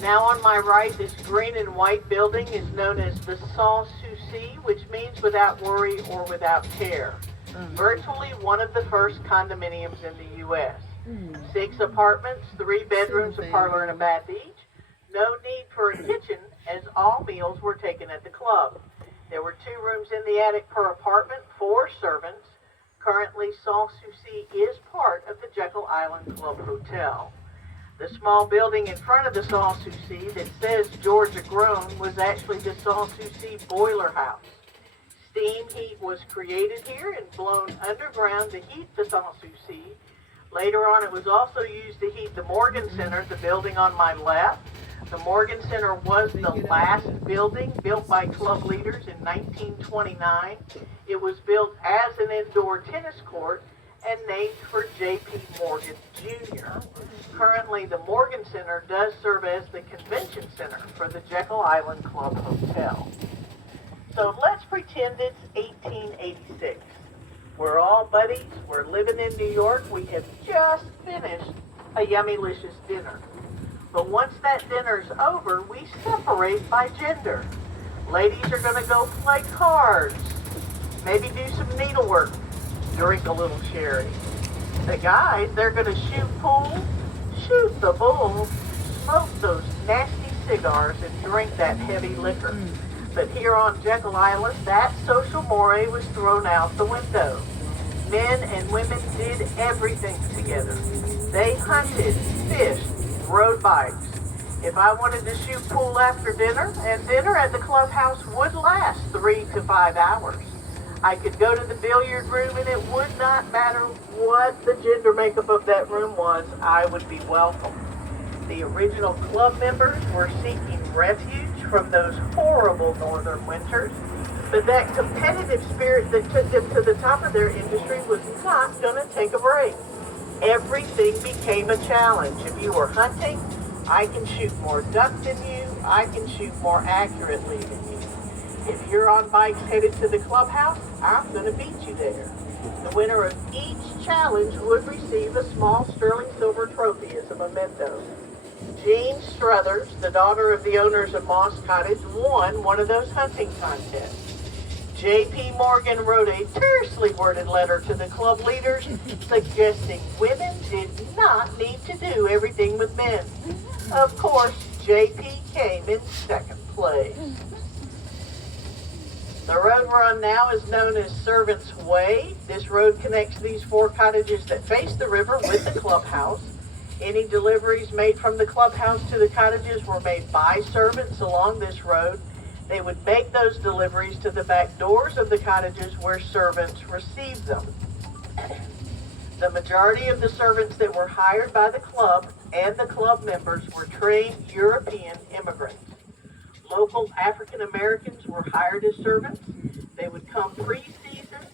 Now on my right, this green and white building is known as the Sans Souci, which means without worry or without care. Virtually one of the first condominiums in the U.S. 6 apartments, 3 bedrooms, a parlor, and a bath each. No need for a kitchen, as all meals were taken at the club. There were 2 rooms in the attic per apartment, 4 servants. Currently, Sans Souci is part of the Jekyll Island Club Hotel. The small building in front of the Sans Souci that says Georgia Grown was actually the Sans Souci boiler house. Steam heat was created here and blown underground to heat the Sans Souci. Later on, it was also used to heat the Morgan Center, the building on my left. The Morgan Center was the last building built by club leaders in 1929. It was built as an indoor tennis court and named for J.P. Morgan, Jr. Currently, the Morgan Center does serve as the convention center for the Jekyll Island Club Hotel. So let's pretend it's 1886. We're all buddies, we're living in New York, we have just finished a yummylicious dinner. But once that dinner's over, we separate by gender. Ladies are going to go play cards, maybe do some needlework, drink a little sherry. The guys, they're going to shoot pool, shoot the bull, smoke those nasty cigars, and drink that heavy liquor. But here on Jekyll Island, that social mores was thrown out the window. Men and women did everything together. They hunted, fished, rode bikes. If I wanted to shoot pool after dinner, and dinner at the clubhouse would last 3 to 5 hours. I could go to the billiard room and it would not matter what the gender makeup of that room was, I would be welcome. The original club members were seeking refuge from those horrible northern winters, but that competitive spirit that took them to the top of their industry was not going to take a break. Everything became a challenge. If you were hunting, I can shoot more duck than you, I can shoot more accurately than you. If you're on bikes headed to the clubhouse, I'm going to beat you there. The winner of each challenge would receive a small sterling silver trophy as a memento. Jean Struthers, the daughter of the owners of Moss Cottage, won one of those hunting contests. J.P. Morgan wrote a tersely worded letter to the club leaders suggesting women did not need to do everything with men. Of course, J.P. came in second place. The road we're on now is known as Servants' Way. This road connects these 4 cottages that face the river with the clubhouse. Any deliveries made from the clubhouse to the cottages were made by servants along this road. They would make those deliveries to the back doors of the cottages where servants received them. The majority of the servants that were hired by the club and the club members were trained European immigrants. Local African Americans were hired as servants. They would come pre-season,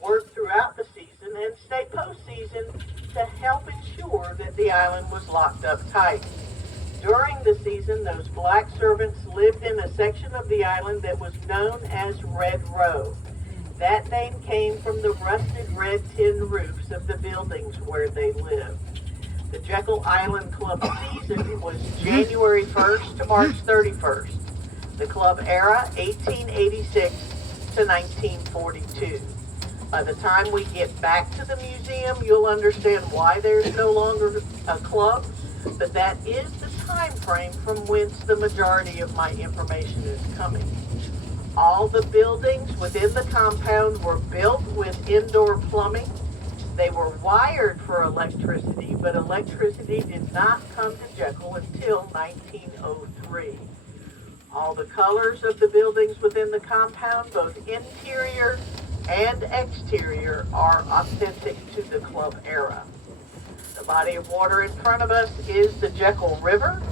work throughout the season, and stay post-season to help ensure that the island was locked up tight. During the season, those black servants lived in a section of the island that was known as Red Row. That name came from the rusted red tin roofs of the buildings where they lived. The Jekyll Island Club season was January 1st to March 31st. The club era, 1886 to 1942. By the time we get back to the museum, you'll understand why there's no longer a club, but that is the time frame from whence the majority of my information is coming. All the buildings within the compound were built with indoor plumbing. They were wired for electricity, but electricity did not come to Jekyll until 1903. All the colors of the buildings within the compound, both interior and exterior, are authentic to the club era. The body of water in front of us is the Jekyll River.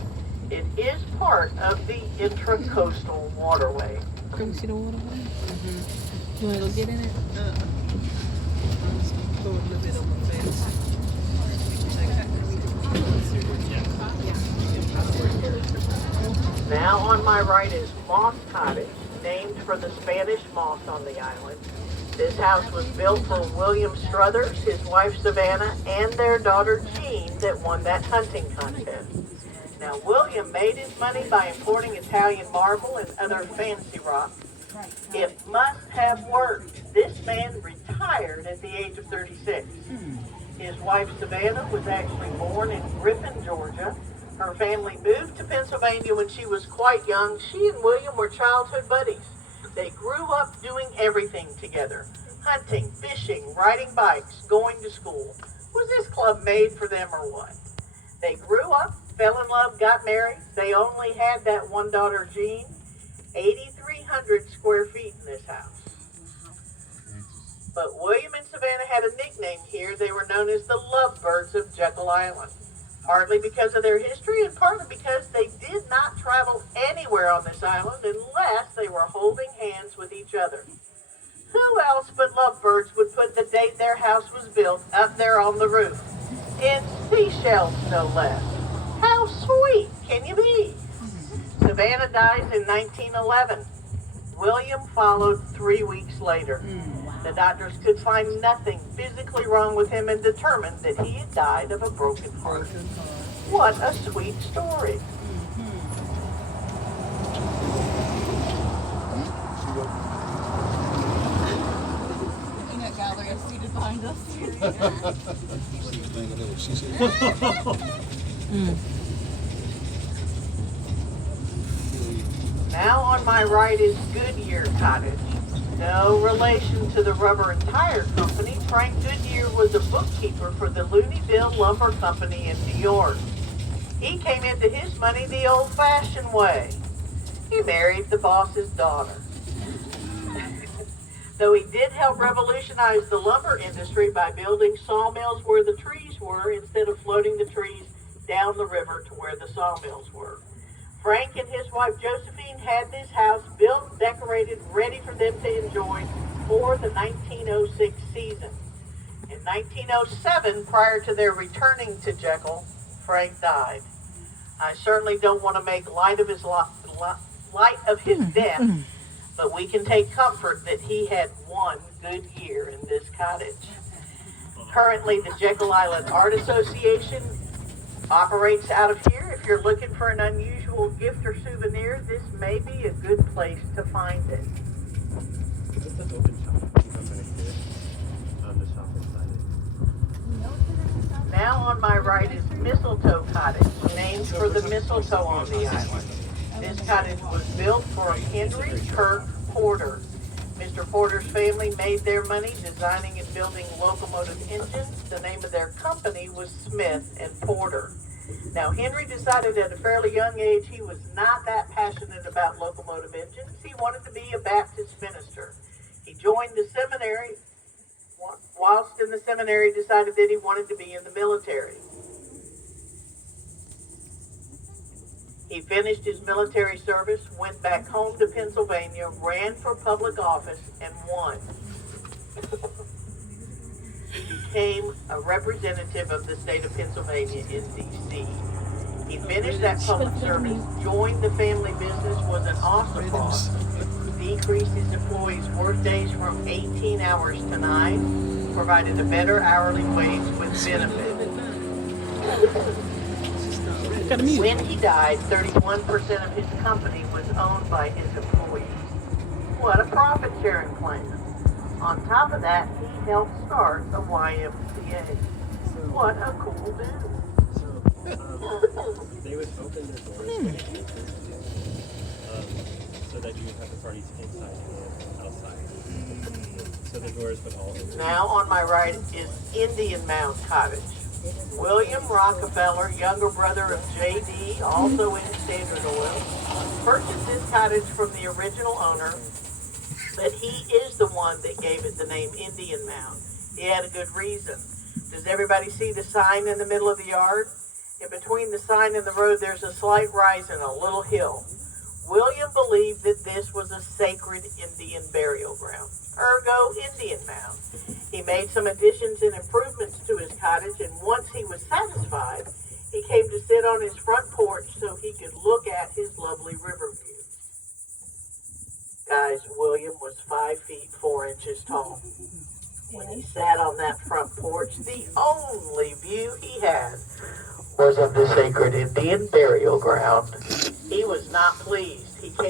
It is part of the Intracoastal Waterway. Can you see the water? You want to go get in it? Go a little bit on the fence. Now on my right is Moss Cottage, named for the Spanish moss on the island. This house was built for William Struthers, his wife Savannah, and their daughter Jean that won that hunting contest. Now, William made his money by importing Italian marble and other fancy rock. It must have worked. This man retired at the age of 36. His wife, Savannah, was actually born in Griffin, Georgia. Her family moved to Pennsylvania when she was quite young. She and William were childhood buddies. They grew up doing everything together. Hunting, fishing, riding bikes, going to school. Was this club made for them or what? They grew up, fell in love, got married. They only had that one daughter, Jean. 8,300 square feet in this house. But William and Savannah had a nickname here. They were known as the lovebirds of Jekyll Island. Partly because of their history and partly because they did not travel anywhere on this island unless they were holding hands with each other. Who else but lovebirds would put the date their house was built up there on the roof? In seashells, no less. How sweet can you be? Savannah dies in 1911. William followed 3 weeks later. The doctors could find nothing physically wrong with him and determined that he had died of a broken heart. What a sweet story. In that gallery, I see behind us. Now on my right is Goodyear Cottage. No relation to the rubber and tire company. Frank Goodyear was a bookkeeper for the Looneyville Lumber Company in New York. He came into his money the old-fashioned way. He married the boss's daughter. Though he did help revolutionize the lumber industry by building sawmills where the trees were instead of floating the trees down the river to where the sawmills were. Frank and his wife Josephine had this house built, decorated, ready for them to enjoy for the 1906 season. In 1907, prior to their returning to Jekyll, Frank died. I certainly don't want to make light of his death, but we can take comfort that he had one good year in this cottage. Currently, the Jekyll Island Art Association operates out of here. If you're looking for an unusual gift or souvenir, this may be a good place to find it. Is this an open shop? You come back here on the shop inside it. Now on my right is Mistletoe Cottage, named for the mistletoe on the island. This cottage was built for Henry Kirk Porter. Mr. Porter's family made their money designing and building locomotive engines. The name of their company was Smith and Porter. Now, Henry decided at a fairly young age he was not that passionate about locomotive engines. He wanted to be a Baptist minister. He joined the seminary. Whilst in the seminary, decided that he wanted to be in the military. He finished his military service, went back home to Pennsylvania, ran for public office, and won. He became a representative of the state of Pennsylvania in D.C. He finished that public service, joined the family business, was an awesome boss, decreased his employees' work days from 18 hours to 9, provided a better hourly wage with benefits. When he died, 31% of his company was owned by his employees. What a profit-sharing plan. On top of that, he helped start the YMCA. What a cool dude. They would open their doors when it entered, so that you would have the parties inside and outside. So the doors would all open. Now on my right is Indian Mound Cottage. William Rockefeller, younger brother of J.D., also in Standard Oil, purchased this cottage from the original owner, but he is the one that gave it the name Indian Mound. He had a good reason. Does everybody see the sign in the middle of the yard? In between the sign and the road, there's a slight rise and a little hill. William believed that this was a sacred Indian burial ground, ergo Indian Mound. He made some additions and improvements to his cottage, and once he was satisfied, he came to sit on his front porch so he could look at his lovely river view. Guys, William was 5 feet 4 inches tall. When he sat on that front porch, the only view he had was of the sacred Indian burial He was not pleased. He came